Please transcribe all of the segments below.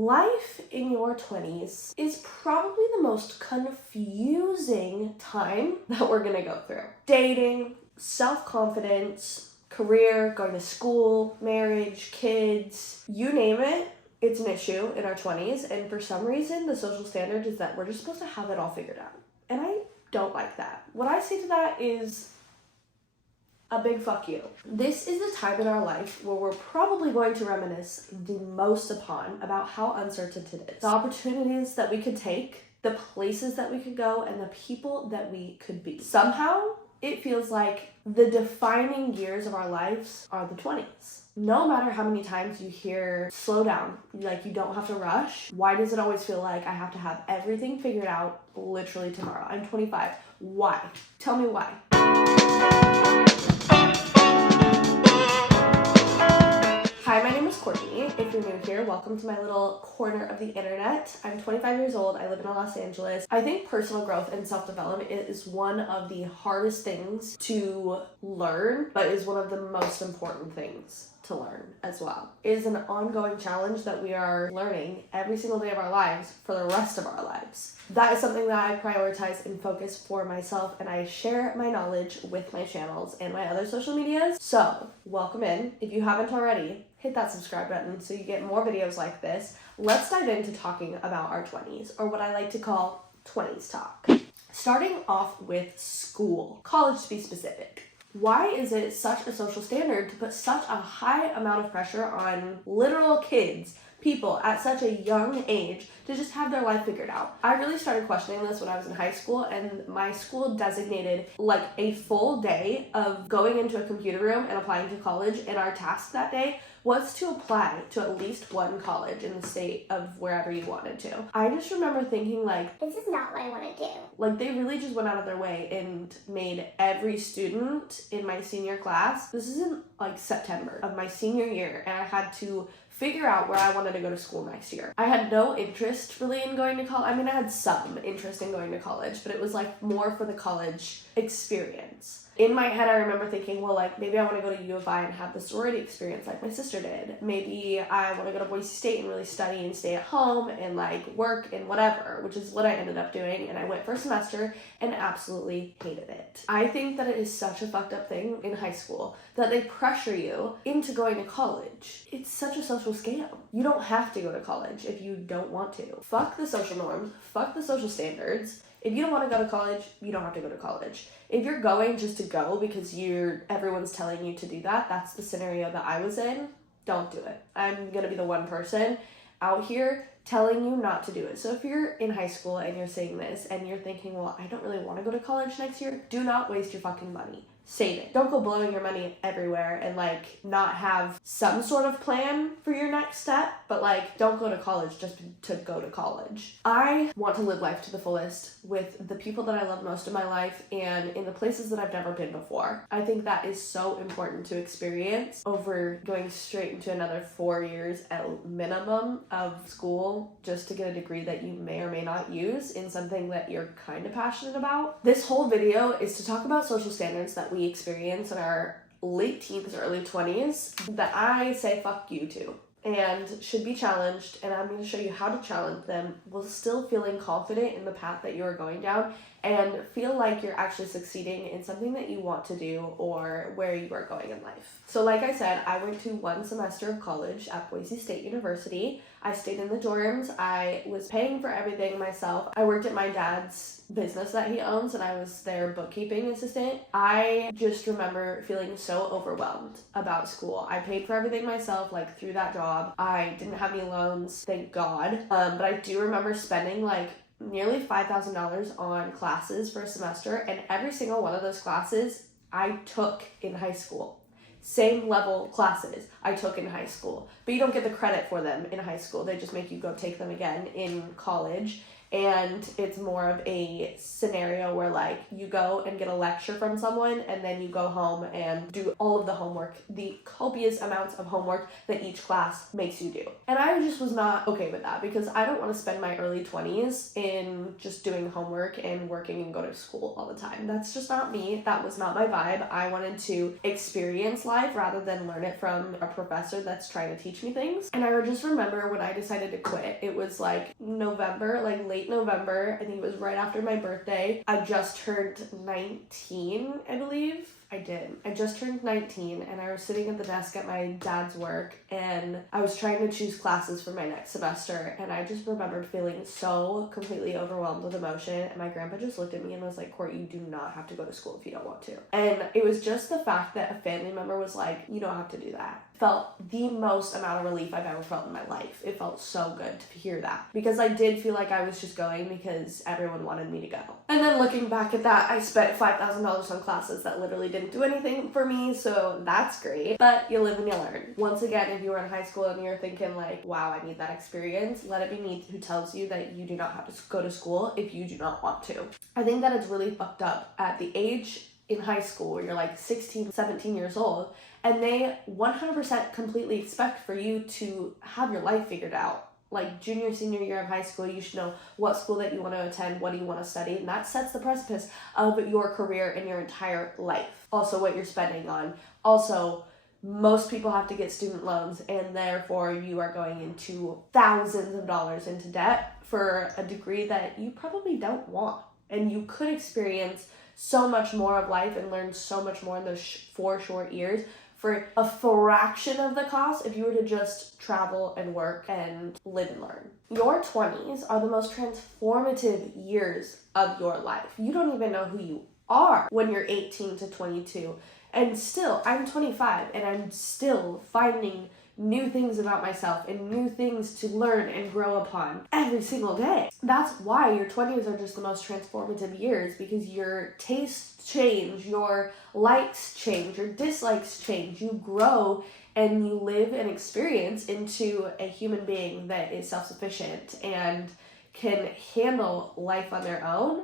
Life in your 20s is probably the most confusing time that we're gonna go through. Dating, self-confidence, career, going to school, marriage, kids, you name it, it's an issue in our 20s. And for some reason, the social standard is that we're just supposed to have it all figured out. And I don't like that. What I say to that is a big fuck you. This is a time in our life where we're probably going to reminisce the most upon about how uncertain it is. The opportunities that we could take, the places that we could go, and the people that we could be. Somehow, it feels like the defining years of our lives are the 20s. No matter how many times you hear slow down, like you don't have to rush, why does it always feel like I have to have everything figured out literally tomorrow? I'm 25. Why? Tell me why. Hi, my name is Courtney. If you're new here, welcome to my little corner of the internet. I'm 25 years old. I live in Los Angeles. I think personal growth and self-development is one of the hardest things to learn, but is one of the most important things to learn as well. It is an ongoing challenge that we are learning every single day of our lives for the rest of our lives. That is something that I prioritize and focus for myself, and I share my knowledge with my channels and my other social medias. So, welcome in. If you haven't already, hit that subscribe button so you get more videos like this. Let's dive into talking about our 20s, or what I like to call 20s talk. Starting off with school, college to be specific. Why is it such a social standard to put such a high amount of pressure on literal kids, people at such a young age to just have their life figured out? I really started questioning this when I was in high school, and my school designated like a full day of going into a computer room and applying to college, and our task that day was to apply to at least one college in the state of wherever you wanted to. I just remember thinking like, this is not what I want to do. Like they really just went out of their way and made every student in my senior class, this is in like September of my senior year, and I had to figure out where I wanted to go to school next year. I had no interest really in going to college. I mean, I had some interest in going to college, but it was like more for the college experience. In my head, I remember thinking, well, like, maybe I want to go to U of I and have the sorority experience like my sister did. Maybe I want to go to Boise State and really study and stay at home and, like, work and whatever, which is what I ended up doing. And I went for a semester and absolutely hated it. I think that it is such a fucked up thing in high school that they pressure you into going to college. It's such a social scam. You don't have to go to college if you don't want to. Fuck the social norms. Fuck the social standards. If you don't want to go to college, you don't have to go to college. If you're going just to go because everyone's telling you to do that, that's the scenario that I was in, don't do it. I'm going to be the one person out here telling you not to do it. So if you're in high school and you're saying this and you're thinking, well, I don't really want to go to college next year, do not waste your fucking money. Save it. Don't go blowing your money everywhere and like not have some sort of plan for your next step, but like don't go to college just to go to college. I want to live life to the fullest with the people that I love most in my life and in the places that I've never been before. I think that is so important to experience over going straight into another 4 years at minimum of school just to get a degree that you may or may not use in something that you're kind of passionate about. This whole video is to talk about social standards that we experience in our late teens or early 20s that I say fuck you to and should be challenged, and I'm going to show you how to challenge them while still feeling confident in the path that you are going down and feel like you're actually succeeding in something that you want to do or where you are going in life. So like I said, I went to one semester of college at Boise State University. I stayed in the dorms. I was paying for everything myself. I worked at my dad's business that he owns, and I was their bookkeeping assistant. I just remember feeling so overwhelmed about school. I paid for everything myself, like through that job. I didn't have any loans, thank God. But I do remember spending like nearly $5,000 on classes for a semester, and every single one of those classes I took in high school. Same level classes I took in high school, but you don't get the credit for them in high school. They just make you go take them again in college. And it's more of a scenario where like you go and get a lecture from someone and then you go home and do all of the homework, the copious amounts of homework that each class makes you do. And I just was not okay with that because I don't want to spend my early 20s in just doing homework and working and go to school all the time. That's just not me. That was not my vibe. I wanted to experience life rather than learn it from a professor that's trying to teach me things. And I just remember when I decided to quit, it was like November, like late November. I think it was right after my birthday. I just turned 19, I believe. I did. I just turned 19 and I was sitting at the desk at my dad's work and I was trying to choose classes for my next semester, and I just remembered feeling so completely overwhelmed with emotion, and my grandpa just looked at me and was like, Court, you do not have to go to school if you don't want to. And it was just the fact that a family member was like, you don't have to do that. Felt the most amount of relief I've ever felt in my life. It felt so good to hear that, because I did feel like I was just going because everyone wanted me to go. And then looking back at that, I spent $5,000 on classes that literally didn't do anything for me, so that's great. But you live and you learn. Once again, if you were in high school and you're thinking like, wow, I need that experience, let it be me who tells you that you do not have to go to school if you do not want to. I think that it's really fucked up at the age in high school where you're like 16, 17 years old, and they 100% completely expect for you to have your life figured out. Like junior, senior year of high school, you should know what school that you want to attend, what do you want to study, and that sets the precipice of your career and your entire life. Also, what you're spending on. Also, most people have to get student loans, and therefore you are going into thousands of dollars into debt for a degree that you probably don't want. And you could experience so much more of life and learn so much more in those 4 short years for a fraction of the cost if you were to just travel and work and live and learn. Your 20s are the most transformative years of your life. You don't even know who you are when you're 18 to 22. And still, I'm 25 and I'm still finding new things about myself and new things to learn and grow upon every single day. That's why your 20s are just the most transformative years, because your tastes change, your likes change, your dislikes change. You grow and you live and experience into a human being that is self-sufficient and can handle life on their own.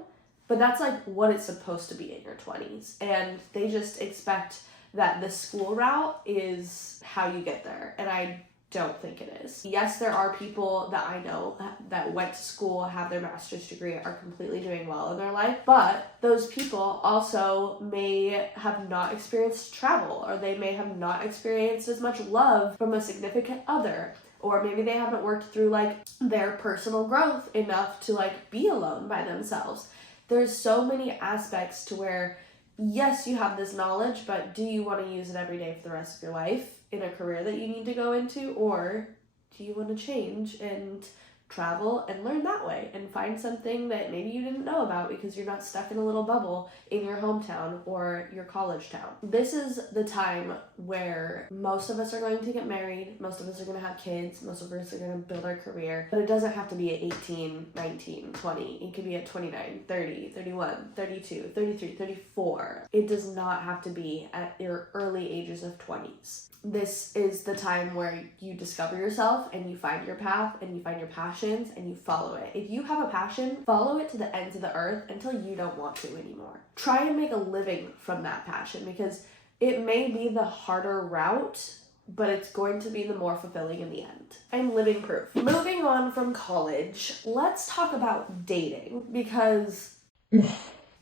But that's like what it's supposed to be in your 20s. And they just expect that the school route is how you get there. And I don't think it is. Yes, there are people that I know that went to school, have their master's degree, are completely doing well in their life, but those people also may have not experienced travel, or they may have not experienced as much love from a significant other, or maybe they haven't worked through like their personal growth enough to like be alone by themselves. There's so many aspects to where, yes, you have this knowledge, but do you want to use it every day for the rest of your life in a career that you need to go into? Or do you want to change and travel and learn that way and find something that maybe you didn't know about because you're not stuck in a little bubble in your hometown or your college town? This is the time where most of us are going to get married, most of us are going to have kids, most of us are going to build our career, but it doesn't have to be at 18, 19, 20. It could be at 29, 30, 31, 32, 33, 34. It does not have to be at your early ages of 20s. This is the time where you discover yourself and you find your path and you find your passions and you follow it. If you have a passion, follow it to the ends of the earth until you don't want to anymore. Try and make a living from that passion, because it may be the harder route, but it's going to be the more fulfilling in the end. I'm living proof. Moving on from college, let's talk about dating, because it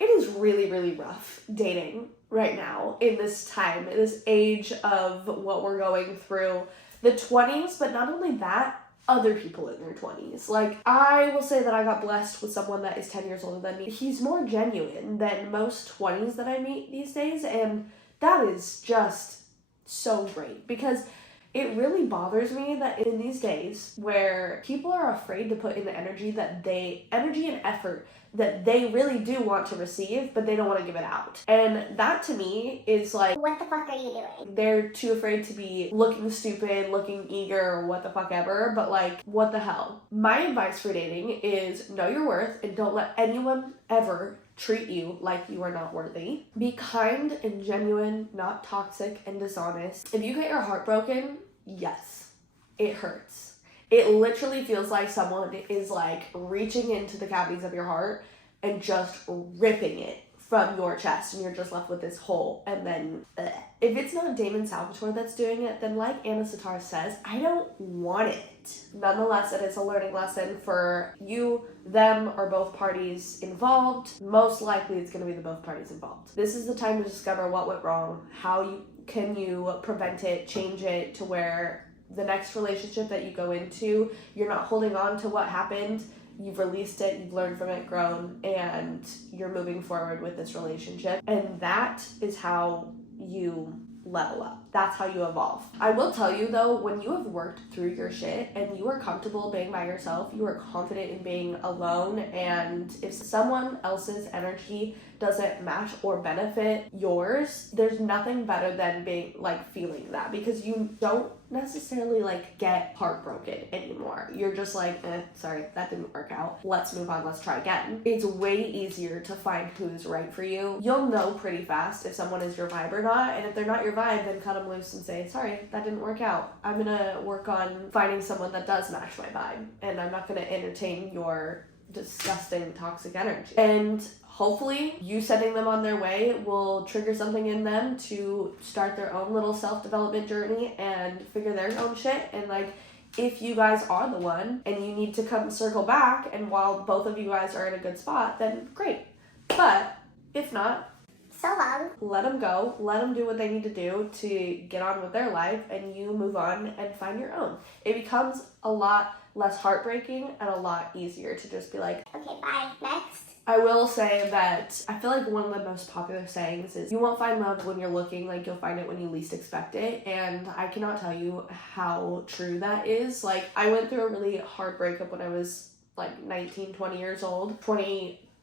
is really, really rough dating right now in this time, in this age of what we're going through. The 20s, but not only that, other people in their 20s. Like, I will say that I got blessed with someone that is 10 years older than me. He's more genuine than most 20s that I meet these days, and that is just so great, because it really bothers me that in these days where people are afraid to put in the energy and effort that they really do want to receive, but they don't want to give it out. And that to me is like, what the fuck are you doing? They're too afraid to be looking stupid, looking eager, or what the fuck ever, but like, what the hell? My advice for dating is know your worth and don't let anyone ever treat you like you are not worthy. Be kind and genuine, not toxic and dishonest. If you get your heart broken, yes, it hurts. It literally feels like someone is like reaching into the cavities of your heart and just ripping it from your chest and you're just left with this hole. And then if it's not Damon Salvatore that's doing it, then like Anna Sitar says, I don't want it. Nonetheless, it is a learning lesson for you, them, or both parties involved. Most likely it's going to be the both parties involved. This is the time to discover what went wrong, how can you prevent it, change it to where the next relationship that you go into, you're not holding on to what happened. You've released it, you've learned from it, grown, and you're moving forward with this relationship. And that is how you level up. That's how you evolve. I will tell you though, when you have worked through your shit and you are comfortable being by yourself, you are confident in being alone, and if someone else's energy doesn't match or benefit yours, there's nothing better than being like feeling that, because you don't necessarily like get heartbroken anymore. You're just like, sorry, that didn't work out. Let's move on, let's try again. It's way easier to find who's right for you. You'll know pretty fast if someone is your vibe or not, and if they're not your vibe, then cut them loose and say, sorry, that didn't work out. I'm gonna work on finding someone that does match my vibe, and I'm not gonna entertain your disgusting toxic energy. And hopefully you sending them on their way will trigger something in them to start their own little self-development journey and figure their own shit. And like, if you guys are the one and you need to come circle back, and while both of you guys are in a good spot, then great. But if not, so long. Let them go. Let them do what they need to do to get on with their life, and you move on and find your own. It becomes a lot less heartbreaking and a lot easier to just be like, okay, bye, next. I will say that I feel like one of the most popular sayings is, you won't find love when you're looking, like you'll find it when you least expect it. And I cannot tell you how true that is. Like, I went through a really hard breakup when I was like 19, 20 years old.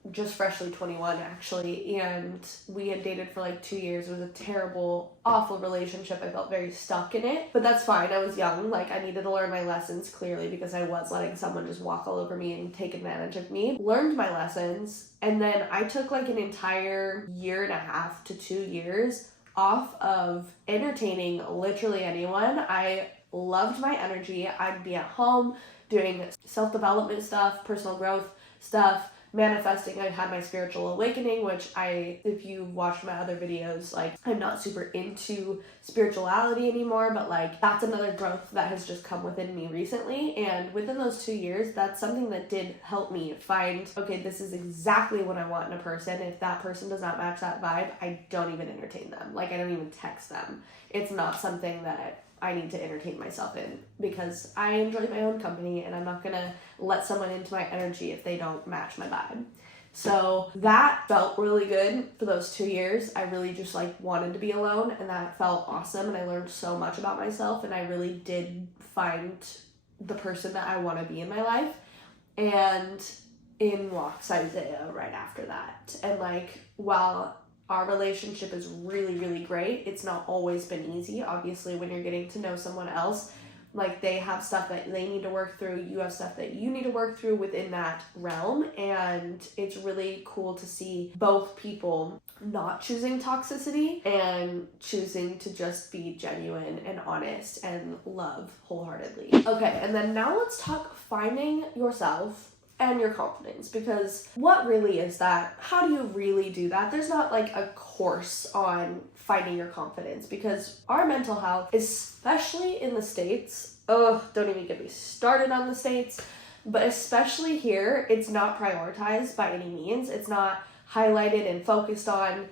Just freshly 21 actually, and we had dated for like 2 years. It was a terrible, awful relationship. I felt very stuck in it, but that's fine. I was young, like I needed to learn my lessons clearly, because I was letting someone just walk all over me and take advantage of me. Learned my lessons, and then I took like an entire 1.5 to 2 years off of entertaining literally anyone. I loved my energy. I'd be at home doing self-development stuff, personal growth stuff, manifesting. I had my spiritual awakening, which if you watched my other videos, like I'm not super into spirituality anymore, but like that's another growth that has just come within me recently. And within those 2 years, that's something that did help me find, okay, this is exactly what I want in a person. If that person does not match that vibe, I don't even entertain them. Like I don't even text them. It's not something that I need to entertain myself in, because I enjoy my own company and I'm not gonna let someone into my energy if they don't match my vibe. So that felt really good for those 2 years. I really just like wanted to be alone, and that felt awesome, and I learned so much about myself, and I really did find the person that I want to be in my life. And in walks Isaiah right after that. And like, while our relationship is really, really great, it's not always been easy. Obviously, when you're getting to know someone else, like they have stuff that they need to work through, you have stuff that you need to work through within that realm. And it's really cool to see both people not choosing toxicity and choosing to just be genuine and honest and love wholeheartedly. Okay, and then now let's talk finding yourself and your confidence, because what really is that? How do you really do that? There's not like a course on finding your confidence, because our mental health, especially in the States, don't even get me started on the States, but especially here, it's not prioritized by any means. It's not highlighted and focused on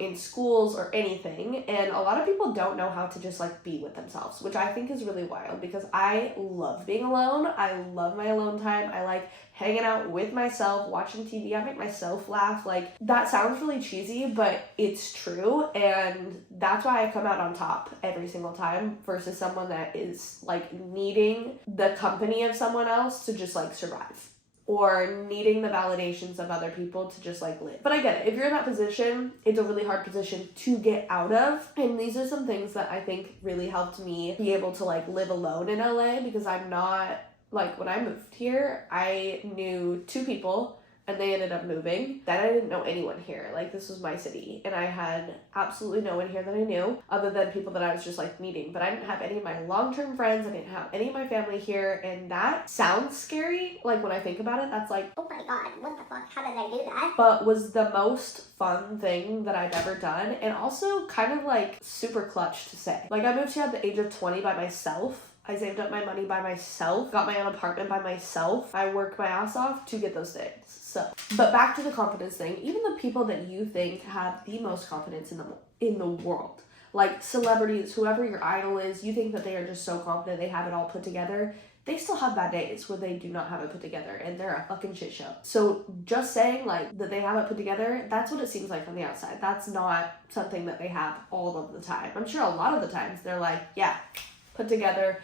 in schools or anything, and a lot of people don't know how to just like be with themselves, which I think is really wild, because I love being alone. I love my alone time. I like hanging out with myself, watching TV. I make myself laugh. Like, that sounds really cheesy, but it's true, and that's why I come out on top every single time, versus someone that is like needing the company of someone else to just like survive, or needing the validations of other people to just like live. But I get it. If you're in that position, it's a really hard position to get out of. And these are some things that I think really helped me be able to like live alone in LA, because I'm not, like when I moved here, I knew 2 people and they ended up moving. Then I didn't know anyone here. Like, this was my city, and I had absolutely no one here that I knew other than people that I was just like meeting. But I didn't have any of my long-term friends. I didn't have any of my family here, and that sounds scary. Like, when I think about it, that's like, oh my god, what the fuck, how did I do that? but was the most fun thing that I've ever done, and also kind of like super clutch to say. Like, I moved here at the age of 20 by myself. I saved up my money by myself, got my own apartment by myself. I worked my ass off to get those things. So, but back to the confidence thing. Even the people that you think have the most confidence in the world, like celebrities, whoever your idol is, you think that they are just so confident they have it all put together. They still have bad days where they do not have it put together, and they're a fucking shit show. So just saying like that they have it put together, that's what it seems like from the outside. That's not something that they have all of the time. I'm sure a lot of the times they're like, yeah, put together,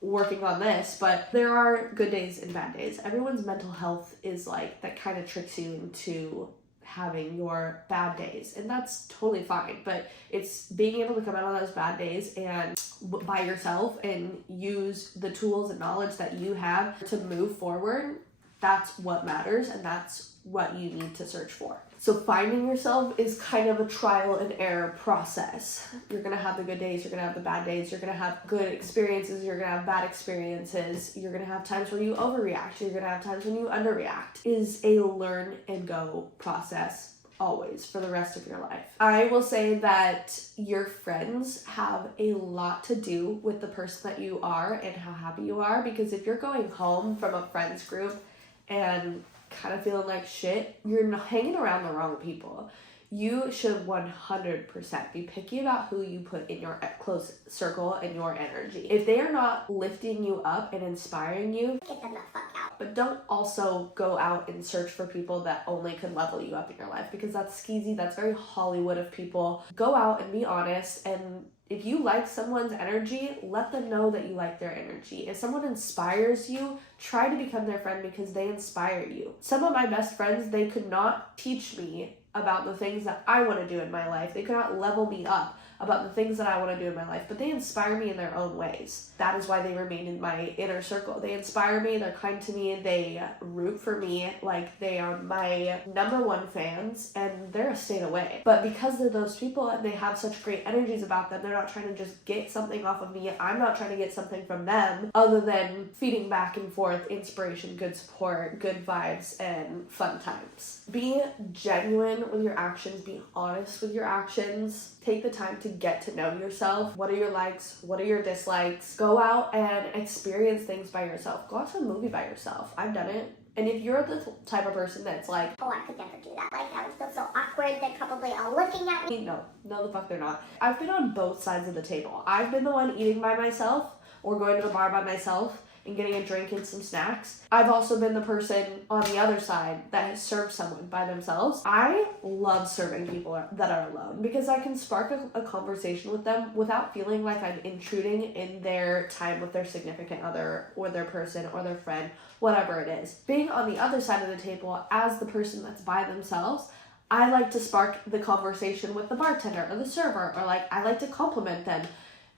working on this, but there are good days and bad days. Everyone's mental health is like, that kind of tricks you into having your bad days, and that's totally fine. But it's being able to come out on those bad days and by yourself and use the tools and knowledge that you have to move forward. That's what matters, and that's what you need to search for. So finding yourself is kind of a trial and error process. You're gonna have the good days, you're gonna have the bad days, you're gonna have good experiences, you're gonna have bad experiences, you're gonna have times where you overreact, you're gonna have times when you underreact. It is a learn and go process always for the rest of your life. I will say that your friends have a lot to do with the person that you are and how happy you are, because if you're going home from a friends group and kind of feeling like shit, you're hanging around the wrong people. You should 100% be picky about who you put in your close circle and your energy. If they are not lifting you up and inspiring you, Get them the fuck out. but don't also go out and search for people that only could level you up in your life, because that's skeezy. That's very Hollywood of people. Go out and be honest, and if you like someone's energy, let them know that you like their energy. If someone inspires you, try to become their friend because they inspire you. Some of my best friends, they could not teach me about the things that I want to do in my life. They could not level me up about the things that I want to do in my life, but they inspire me in their own ways. That is why they remain in my inner circle. They inspire me, they're kind to me, they root for me, like they are my #1 fans, and they're a state away. But because they're those people and they have such great energies about them, they're not trying to just get something off of me. I'm not trying to get something from them other than feeding back and forth inspiration, good support, good vibes, and fun times. Be genuine with your actions, be honest with your actions. Take the time to get to know yourself. What are your likes? What are your dislikes? Go out and experience things by yourself. Go out to a movie by yourself. I've done it. And if you're the type of person that's like, oh, I could never do that. Like, I would feel so awkward. They're probably all looking at me. no, the fuck they're not. I've been on both sides of the table. I've been the one eating by myself or going to the bar by myself and getting a drink and some snacks. I've also been the person on the other side that has served someone by themselves. I love serving people that are alone because I can spark a conversation with them without feeling like I'm intruding in their time with their significant other or their person or their friend, whatever it is. Being on the other side of the table as the person that's by themselves, I like to spark the conversation with the bartender or the server, or like I like to compliment them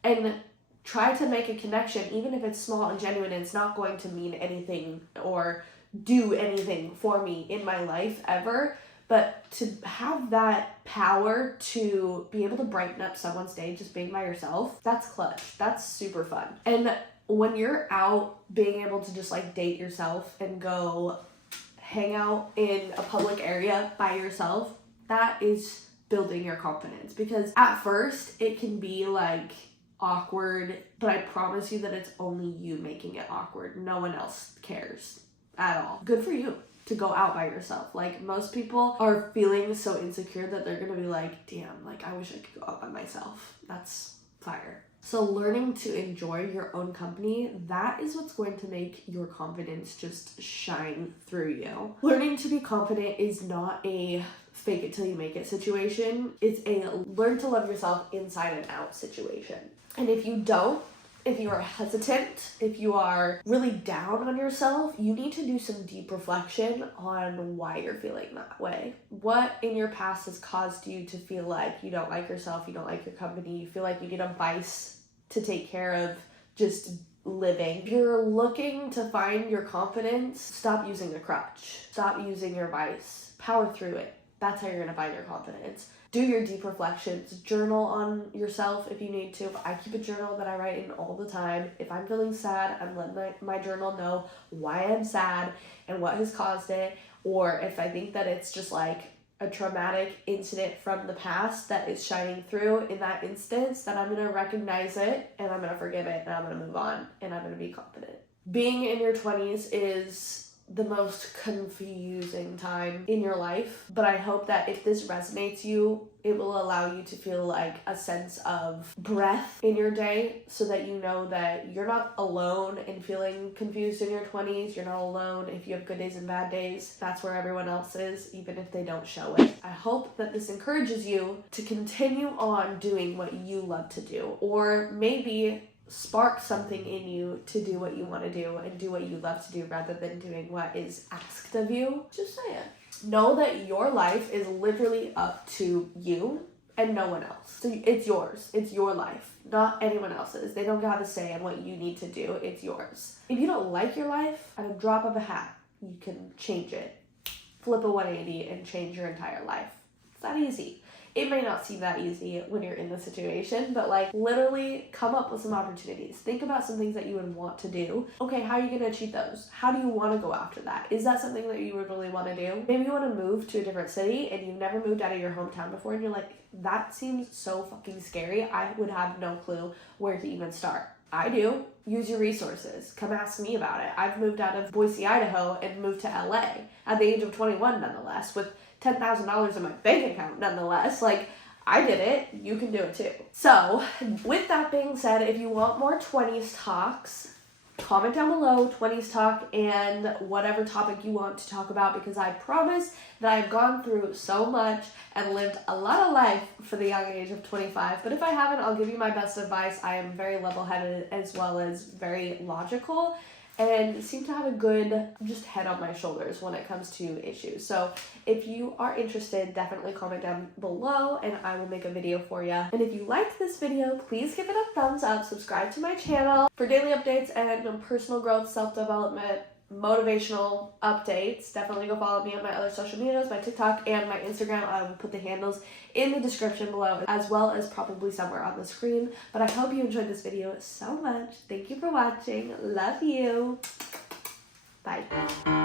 and try to make a connection, even if it's small and genuine and it's not going to mean anything or do anything for me in my life ever. But to have that power to be able to brighten up someone's day just being by yourself, that's clutch. That's super fun. And when you're out being able to just like date yourself and go hang out in a public area by yourself, that is building your confidence. Because at first it can be like awkward, but I promise you that it's only you making it awkward. No one else cares at all. Good for you to go out by yourself. Like, most people are feeling so insecure that they're gonna be like, damn, like I wish I could go out by myself. That's fire. So learning to enjoy your own company, that is what's going to make your confidence just shine through you. Learning to be confident is not a fake it till you make it situation. It's a learn to love yourself inside and out situation. And if you don't, if you are hesitant, if you are really down on yourself, you need to do some deep reflection on why you're feeling that way. What in your past has caused you to feel like you don't like yourself, you don't like your company, you feel like you need a vice to take care of just living. If you're looking to find your confidence, stop using a crutch. Stop using your vice. Power through it. That's how you're going to find your confidence. Do your deep reflections. Journal on yourself if you need to. I keep a journal that I write in all the time. If I'm feeling sad, I'm letting my journal know why I'm sad and what has caused it. Or if I think that it's just like a traumatic incident from the past that is shining through in that instance, then I'm going to recognize it and I'm going to forgive it and I'm going to move on and I'm going to be confident. Being in your 20s is the most confusing time in your life, but I hope that if this resonates you, it will allow you to feel like a sense of breath in your day so that you know that you're not alone in feeling confused in your 20s. You're not alone if you have good days and bad days. That's where everyone else is, even if they don't show it. I hope that this encourages you to continue on doing what you love to do, or maybe spark something in you to do what you want to do and do what you love to do rather than doing what is asked of you. Just saying. Know that your life is literally up to you and no one else. So it's yours. It's your life, not anyone else's. They don't have a say in what you need to do. It's yours. If you don't like your life, at a drop of a hat, you can change it. Flip a 180 and change your entire life. It's that easy. It may not seem that easy when you're in the situation, but like literally come up with some opportunities. Think about some things that you would want to do. Okay, how are you going to achieve those? How do you want to go after that? Is that something that you would really want to do? Maybe you want to move to a different city and you've never moved out of your hometown before and you're like, that seems so fucking scary. I would have no clue where to even start. I do. Use your resources. Come ask me about it. I've moved out of Boise, Idaho and moved to LA at the age of 21 nonetheless, with $10,000 in my bank account nonetheless. Like, I did it. You can do it too. So, with that being said, if you want more 20s talks, comment down below 20s talk and whatever topic you want to talk about, because I promise that I've gone through so much and lived a lot of life for the young age of 25. But if I haven't, I'll give you my best advice. I am very level-headed as well as very logical and seem to have a good just head on my shoulders when it comes to issues. So if you are interested, definitely comment down below and I will make a video for you. And if you liked this video, please give it a thumbs up, subscribe to my channel for daily updates and personal growth, self-development, motivational updates. Definitely go follow me on my other social medias, my TikTok and my Instagram. I will put the handles in the description below, as well as probably somewhere on the screen. But I hope you enjoyed this video so much. Thank you for watching. Love you. Bye.